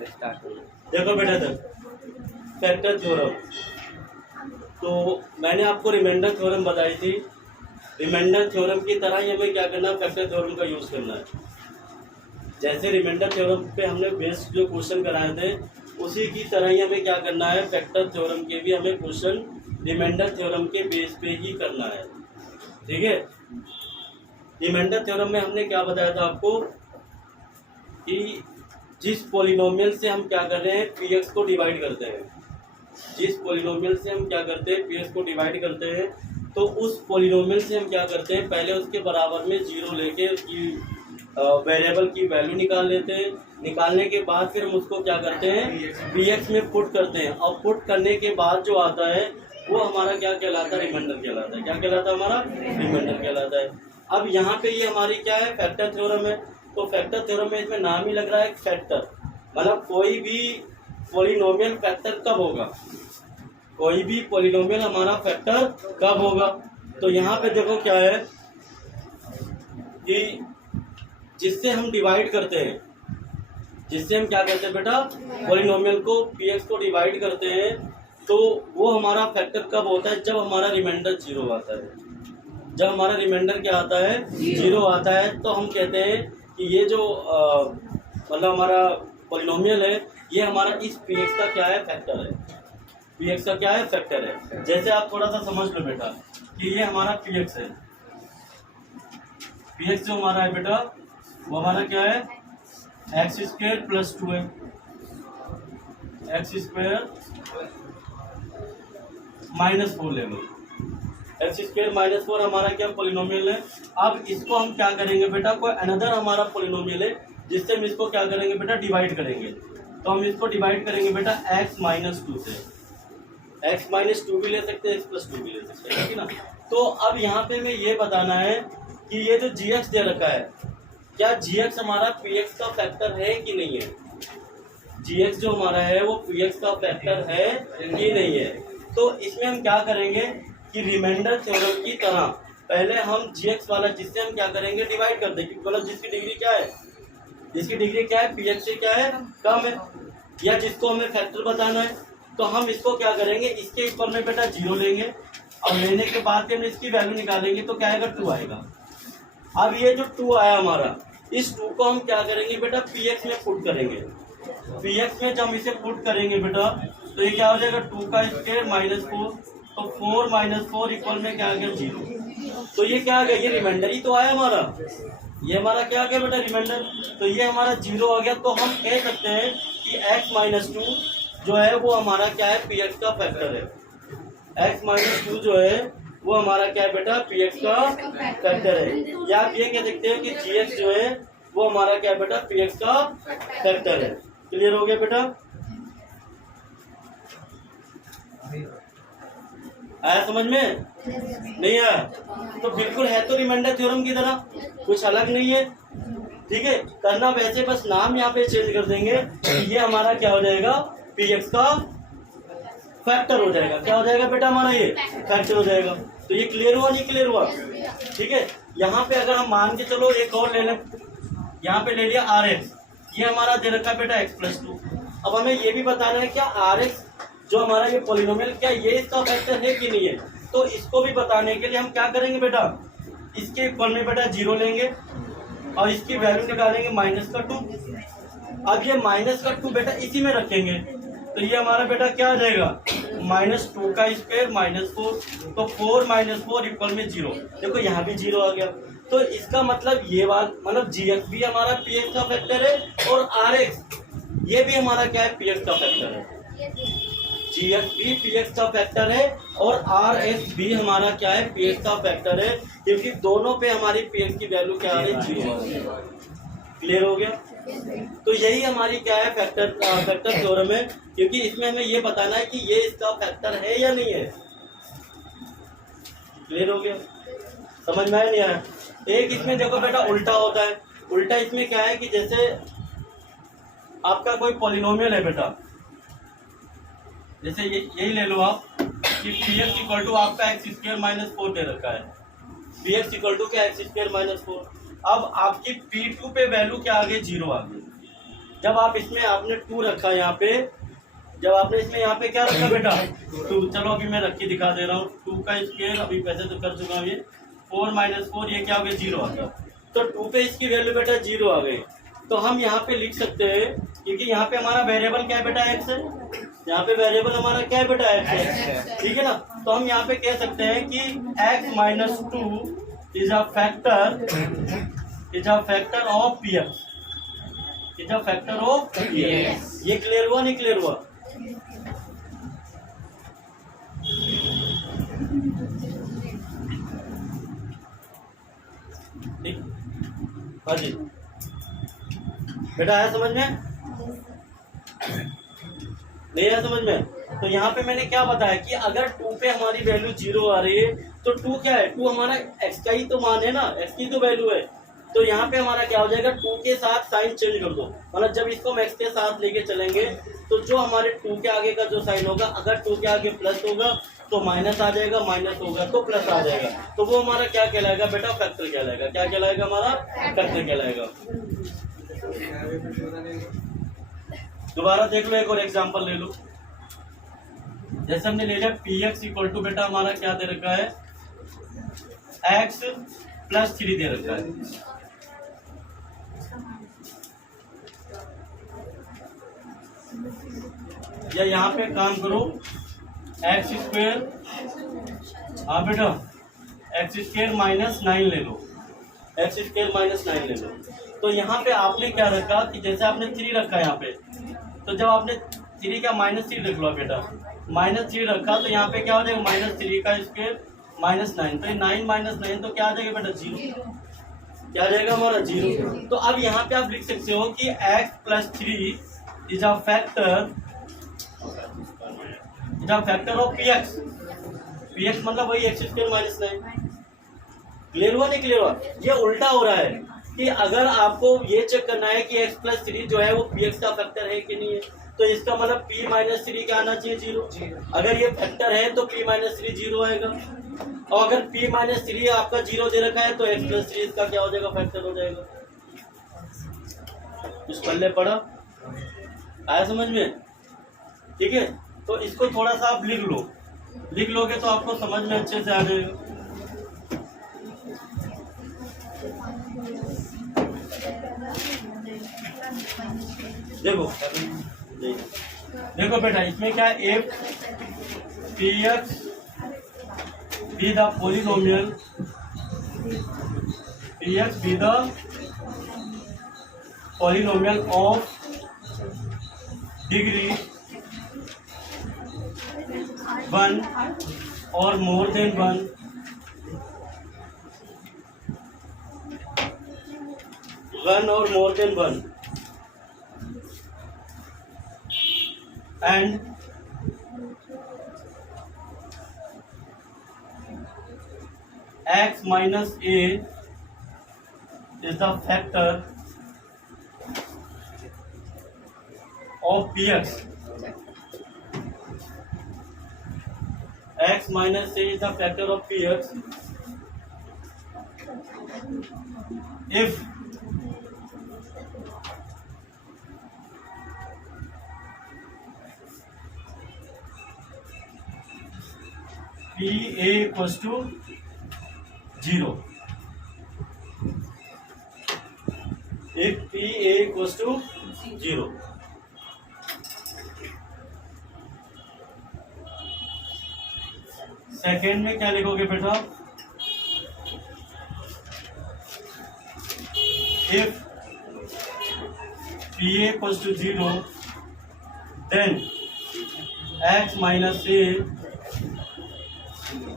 देखो बेटा factor theorem, तो मैंने आपको रिमाइंडर थ्योरम बताई थी। रिमाइंडर थ्योरम की तरह ही हमें क्या करना है, फैक्टर थ्योरम का यूज़ करना है। जैसे रिमाइंडर थ्योरम पे हमने बेस्ड जो क्वेश्चन कराए थे उसी की तरह ही हमें क्या करना है, फैक्टर थ्योरम के भी हमें क्वेश्चन रिमाइंडर थ्योरम के बेस पे ही करना है। ठीक है, रिमाइंडर थ्योरम में हमने क्या बताया था आपको कि जिस पॉलिनोमियल से हम क्या कर रहे हैं, पीएक्स को डिवाइड करते हैं, जिस पॉलिनोमियल से हम क्या करते हैं, पीएक्स को डिवाइड करते हैं, तो उस पॉलिनोमियल से हम क्या करते हैं, पहले उसके बराबर में जीरो लेके उसकी वेरिएबल की वैल्यू निकाल लेते हैं। निकालने के बाद फिर हम उसको क्या करते हैं, पीएक्स में पुट करते हैं, और पुट करने के बाद जो आता है वो हमारा क्या कहलाता है, रिमाइंडर कहलाता है। क्या कहलाता है हमारा, रिमाइंडर कहलाता है। अब यहाँ पे ये हमारी क्या है, फैक्टर थ्योरम है। तो फैक्टर थ्योरम में इसमें नाम ही लग रहा है फैक्टर, मतलब कोई भी पॉलिनोमियल फैक्टर कब होगा, कोई भी पॉलिनोमियल हमारा फैक्टर कब होगा। तो यहाँ पे देखो क्या है कि जिससे हम डिवाइड करते हैं, जिससे हम क्या करते हैं बेटा, पॉलिनोमियल को पीएक्स को डिवाइड करते हैं, तो वो हमारा फैक्टर कब होता है, जब हमारा रिमाइंडर जीरो आता है। जब हमारा रिमाइंडर क्या आता है, जीरो आता है, तो हम कहते हैं कि ये जो मतलब हमारा पॉलिनोमियल है ये हमारा इस पीएक्स का क्या है, फैक्टर है। पीएक्स का क्या है, फैक्टर है। जैसे आप थोड़ा सा समझ लो बेटा कि ये हमारा पीएक्स है। पीएक्स जो हमारा है बेटा वो हमारा क्या है, एक्स स्क्वायर प्लस 2 है, एक्स स्क्वायर माइनस 4 ले लो। एक्स स्क्वायर माइनस 4 हमारा क्या पॉलिनोमियल है। अब इसको हम क्या करेंगे बेटा, कोई अनदर हमारा पॉलिनोमियल है जिससे हम इसको क्या करेंगे बेटा, डिवाइड करेंगे। तो हम इसको डिवाइड करेंगे बेटा एक्स माइनस 2 से। एक्स माइनस 2 भी ले सकते हैं, एक्स प्लस 2 भी ले सकते हैं, ठीक है ना। तो अब यहाँ पे हमें ये बताना है कि ये जो जी एक्स दे रखा है, क्या जी एक्स हमारा पी एक्स का फैक्टर है कि नहीं है। जी एक्स जो हमारा है वो पी एक्स का फैक्टर है कि नहीं है। तो इसमें हम क्या करेंगे कि रिमाइंडर थ्योरम की तरह पहले हम जी एक्स वाला, जिससे हम क्या करेंगे, डिवाइड कर देंगे, मतलब जिसकी डिग्री क्या है, जिसकी डिग्री क्या है, पी एक्स से क्या है, कम है, या जिसको हमें फैक्टर बताना है, तो हम इसको क्या करेंगे, इसके ऊपर में बेटा जीरो लेंगे, और लेने के बाद हम इसकी वैल्यू निकालेंगे तो क्या आएगा, 2 आएगा। अब ये जो 2 आया हमारा, इस 2 को हम क्या करेंगे बेटा, पीएक्स में पुट करेंगे। पीएक्स में जब हम इसे पुट करेंगे बेटा तो ये क्या हो जाएगा, 2 का स्क्वायर माइनस 4, तो 4 माइनस 4 इक्वल में क्या आ गया, 0। तो ये क्या आ गया, ये रिमाइंडर ही तो आया हमारा, ये हमारा क्या आ गया बेटा, रिमाइंडर। तो ये हमारा 0 आ गया। तो हम कह सकते हैं कि x माइनस 2 जो है वो हमारा क्या है, पीएक्स का फैक्टर है। x माइनस 2 जो है वो हमारा क्या है बेटा, पीएक्स का फैक्टर है। या आप ये कह सकते हैं कि जीएक्स जो है वो हमारा क्या है बेटा, पीएक्स का फैक्टर है। क्लियर हो गया बेटा, आया समझ में, नहीं आया तो बिल्कुल है तो रिमाइंडर थ्योरम की तरह, कुछ अलग नहीं है। ठीक है, करना वैसे, बस नाम यहाँ पे चेंज कर देंगे, ये हमारा क्या हो जाएगा, पीएक्स का फैक्टर हो जाएगा। क्या हो जाएगा बेटा, हमारा ये फैक्टर हो जाएगा। तो ये क्लियर हुआ, नहीं क्लियर हुआ, ठीक है। यहाँ पे अगर हम मान के चलो एक और ले लें, यहाँ पे ले लिया आर एक्स, ये हमारा दे रखा बेटा एक्स प्लस 2। अब हमें ये भी बताना है क्या आर एक्स जो हमारा ये पॉलिनोमियल, क्या ये इसका फैक्टर है कि नहीं है। तो इसको भी बताने के लिए हम क्या करेंगे बेटा, इसके इक्वल में बेटा 0 लेंगे और इसकी वैल्यू निकालेंगे माइनस का 2। अब ये माइनस का 2 बेटा इसी में रखेंगे, तो ये हमारा बेटा क्या आ जाएगा, माइनस 2 का स्क्वायर माइनस 4, तो 4 माइनस 4 इक्वल में 0। देखो यहाँ भी 0 आ गया। तो इसका मतलब ये बात, मतलब जी एक्स भी हमारा पी एक्स का फैक्टर है और आर एक्स ये भी हमारा क्या है, पी एक्स का फैक्टर है। जी एक्स भी पी एक्स का फैक्टर है और आर एक्स भी हमारा क्या है, पी एक्स का फैक्टर है, क्योंकि दोनों पे हमारी पी एक्स की वैल्यू क्या आ रही है, 0। क्लियर हो गया। तो यही हमारी क्या है, फैक्टर थ्योरम है, क्योंकि इसमें हमें ये बताना है कि ये इसका फैक्टर है या नहीं है। क्लियर हो गया, समझ में आया नहीं आया। एक इसमें देखो बेटा उल्टा होता है। उल्टा इसमें क्या है कि जैसे आपका कोई पॉलिनोमियल है बेटा, जैसे यही ले लो आप कि पी एक्स इक्वल टू आपका एक्स स्क्वायर माइनस 4 दे रखा है, पी एक्स इक्वल टू क्या, एक्स स्क्वायर माइनस 4। अब आपकी P2 पे वैल्यू क्या आ गई, 0 आ गई। जब आप इसमें आपने 2 रखा यहाँ पे, जब आपने इसमें यहाँ पे क्या रखा बेटा 2, चलो अभी मैं रख के दिखा दे रहा हूँ। 2 का स्क्वायर अभी वैसे तो कर चुका हूँ ये, 4 - 4 ये क्या हो गया 0 आ गया। तो 2 पे इसकी वैल्यू बेटा 0 आ गई। तो हम यहाँ पे लिख सकते हैं, क्योंकि यहाँ पे हमारा वेरिएबल क्या है बेटा x है, यहाँ पे वेरिएबल हमारा क्या है बेटा x है, ठीक है ना। तो हम यहाँ पे कह सकते हैं कि x - 2 is a factor of px, is a factor of px। ये क्लियर हुआ नहीं क्लियर हुआ? ठीक, हाँ जी बेटा आया समझ में? नहीं आया समझ में? तो यहाँ पे मैंने क्या बताया कि अगर 2 पे हमारी वैल्यू 0 आ रही है तो 2 क्या है, 2 हमारा x का ही तो मान है ना, x की तो वैल्यू है। तो यहाँ पे हमारा क्या हो जाएगा, 2 के साथ साइन चेंज कर दो, मतलब जब इसको हम x के साथ लेके चलेंगे तो जो हमारे 2 के आगे का जो साइन होगा, अगर 2 के आगे प्लस होगा तो माइनस आ जाएगा, माइनस होगा तो प्लस आ जाएगा। तो वो हमारा क्या कहलाएगा बेटा, फैक्टर कहलाएगा। क्या कहलाएगा हमारा, फैक्टर कहलाएगा। दोबारा देख लो, एक और एग्जांपल ले लो। जैसे हमने ले लिया px इक्वल टू बेटा हमारा क्या दे रखा है, x + 3 दे रखा है। या यहाँ पे काम करो, x², हाँ बेटा x² - 9 ले लो, x² - 9 ले लो। तो यहाँ पे आपने क्या रखा कि जैसे आपने 3 रखा यहाँ पे, तो जब आपने 3 का -3 लिख लो बेटा, -3 रखा तो यहाँ पे क्या हो जाएगा, -3 का स्क्वायर -9, तो 9 - 9 तो क्या आ जाएगा बेटा 0, क्या आ जाएगा हमारा 0। तो अब यहाँ पे आप लिख सकते हो कि x + 3 is a factor of px। px मतलब वही x² - 9। क्लियर हुआ नहीं क्लियर हुआ? ये उल्टा हो रहा है कि अगर आपको ये चेक करना है कि x + 3 जो है वो px का फैक्टर है कि नहीं है, तो इसका मतलब p - 3 क्या आना चाहिए 0। अगर ये फैक्टर है तो p - 3 0 आएगा, और अगर p - 3 आपका 0 दे रखा है तो x + 3 इसका क्या हो जाएगा, फैक्टर हो जाएगा। कुछ पल्ले पड़ा, आया समझ में? ठीक है, तो इसको थोड़ा सा आप लिख लो, लिख लोगे तो आपको समझ में अच्छे से आ जाएगा। देखो बेटा इसमें क्या है, if px be the polynomial, px be the polynomial of degree 1 or more than 1, or more than 1, and x - a is the factor of px. x - a is the factor of px if pa equals to 0, if pa equals to 0। Second में क्या लिखोगे बेटा, if pa equals to 0 then x - a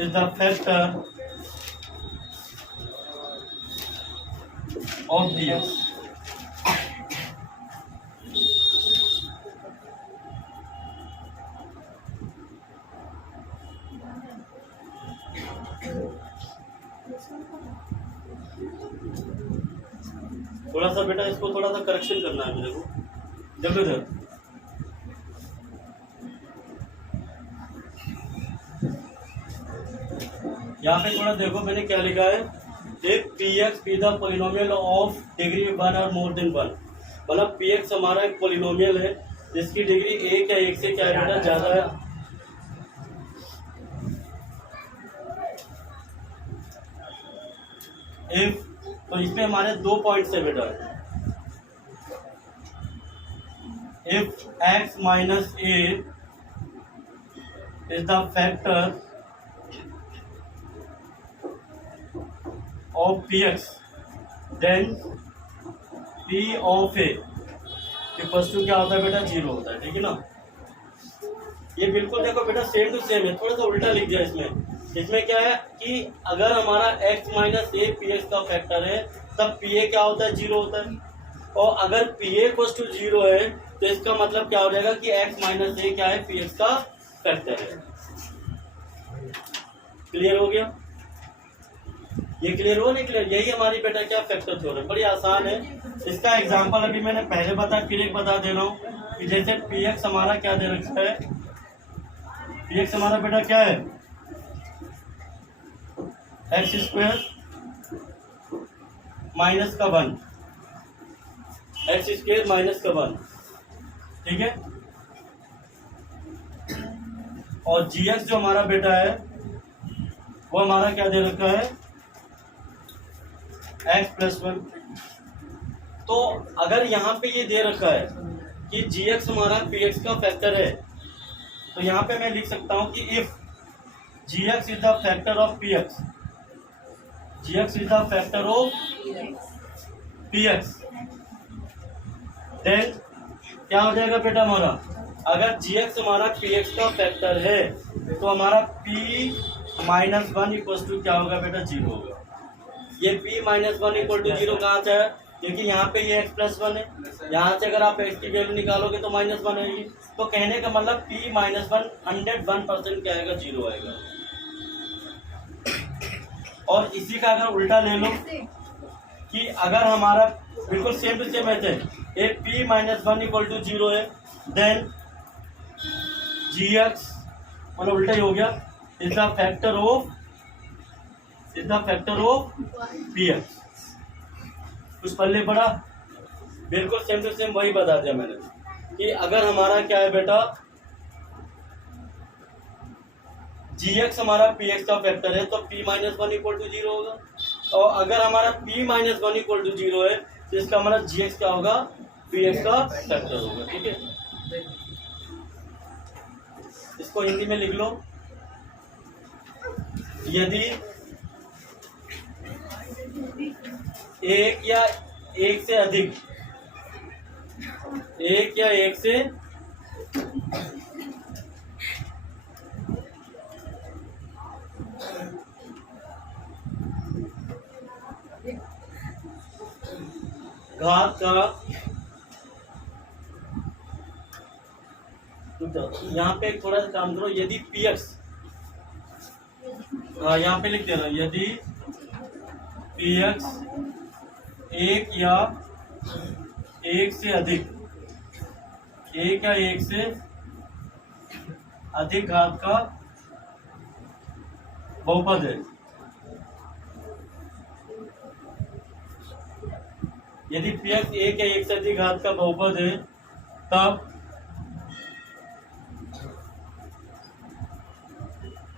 is the factor of dx। थोड़ा सा बेटा इसको थोड़ा सा करेक्शन करना है मेरे को, देखो इधर यहाँ पे थोड़ा देखो मैंने क्या लिखा है, if px be the polynomial of degree 1 or more than 1, मतलब पी एक्स हमारा एक पोलिनोमियल है जिसकी डिग्री एक या एक से क्या है बेटा ज्यादा है। इफ तो इसमें हमारे 2 पॉइंट्स है बेटा। If x minus a is the factor of P x then p of a equals to क्या होता है बेटा 0 होता है। ठीक है ना। ये बिल्कुल देखो बेटा सेम टू सेम है, थोड़ा सा उल्टा लिख दिया इसमें। इसमें क्या है कि अगर हमारा x minus A P X का फैक्टर है तब पी ए क्या होता है 0 होता है, और अगर पी ए इक्वल्स टू 0 है तो इसका मतलब क्या हो जाएगा कि x माइनस ए क्या है पी एक्स का फैक्टर है। क्लियर हो गया? ये क्लियर हो नहीं क्लियर? यही हमारी बेटा क्या फैक्टर थ्योरम, बड़ी आसान है। इसका एग्जांपल अभी मैंने पहले बता फिर एक बता दे रहा हूँ कि जैसे पी एक्स हमारा क्या दे रखा है, पी एक्स हमारा बेटा क्या है एक्स स्क्वायर माइनस का 1, एक्स स्क्वायर माइनस का 1। ठीक है। और जी एक्स जो हमारा बेटा है वो हमारा क्या दे रखा है x प्लस 1। तो अगर यहाँ पे ये दे रखा है कि जी एक्स हमारा पी एक्स का फैक्टर है तो यहाँ पे मैं लिख सकता हूँ कि if G X is the factor of P X, G X is the factor of P x, then क्या हो जाएगा बेटा हमारा, अगर जी एक्स हमारा पी एक्स का फैक्टर है तो हमारा p माइनस 1 इक्वल टू क्या होगा बेटा 0 होगा। ये p माइनस 1 इक्वल टू 0 कहाँ से है, क्योंकि यहाँ पे ये x प्लस 1 है, यहाँ से अगर आप x की वैल्यू निकालोगे तो माइनस 1 आएगी। तो कहने का मतलब p माइनस 1 101% क्या आएगा 0 आएगा। और इसी का अगर उल्टा ले लो कि अगर हमारा बिल्कुल सेम टू सेम ऐसे एक p माइनस 1 इक्वल टू 0 है देन जी एक्स मतलब उल्टा ही हो गया is the factor of P x. कुछ पल्ले पड़ा, बिल्कुल सेम टू सेम वही बता दिया मैंने कि अगर हमारा क्या है बेटा जी एक्स हमारा पी एक्स का फैक्टर है तो p माइनस 1 इक्वल टू 0 होगा, और अगर हमारा p माइनस 1 इक्वल टू 0 है तो इसका हमारा जी एक्स क्या होगा पी एक्स का फैक्टर होगा। ठीक है। इसको हिंदी में लिख लो, यदि एक या एक से अधिक घात का, यहाँ पे थोड़ा सा काम करो, यदि पी एक्स यहाँ पे लिख देना, यदि पी एक्स एक या एक से अधिक घात का बहुपद है, यदि पी एक्स एक या एक से अधिक घात का बहुपद है तब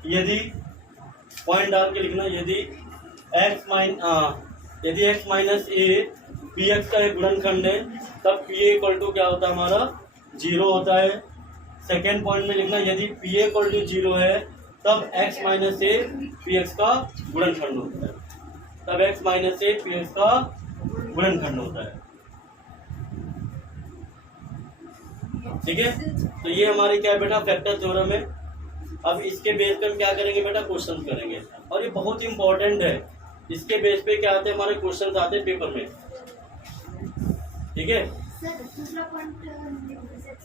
यदि पॉइंट डाल के लिखना, यदि x minus A P X का एक गुणनखंड है तब पी ए इक्वल टू क्या होता है हमारा 0 होता है। सेकेंड पॉइंट में लिखना, यदि पी ए इक्वल टू 0 है तब x minus A P X का गुणनखंड होता है, तब x minus A P X का गुणनखंड होता है। ठीक है। तो ये हमारे क्या है बेटा फैक्टर थ्योरम है। अब इसके बेस पे हम क्या करेंगे बेटा क्वेश्चन करेंगे, और ये बहुत इंपॉर्टेंट है। इसके बेस पे क्या आते हैं हमारे क्वेश्चन आते हैं पेपर में। ठीक है।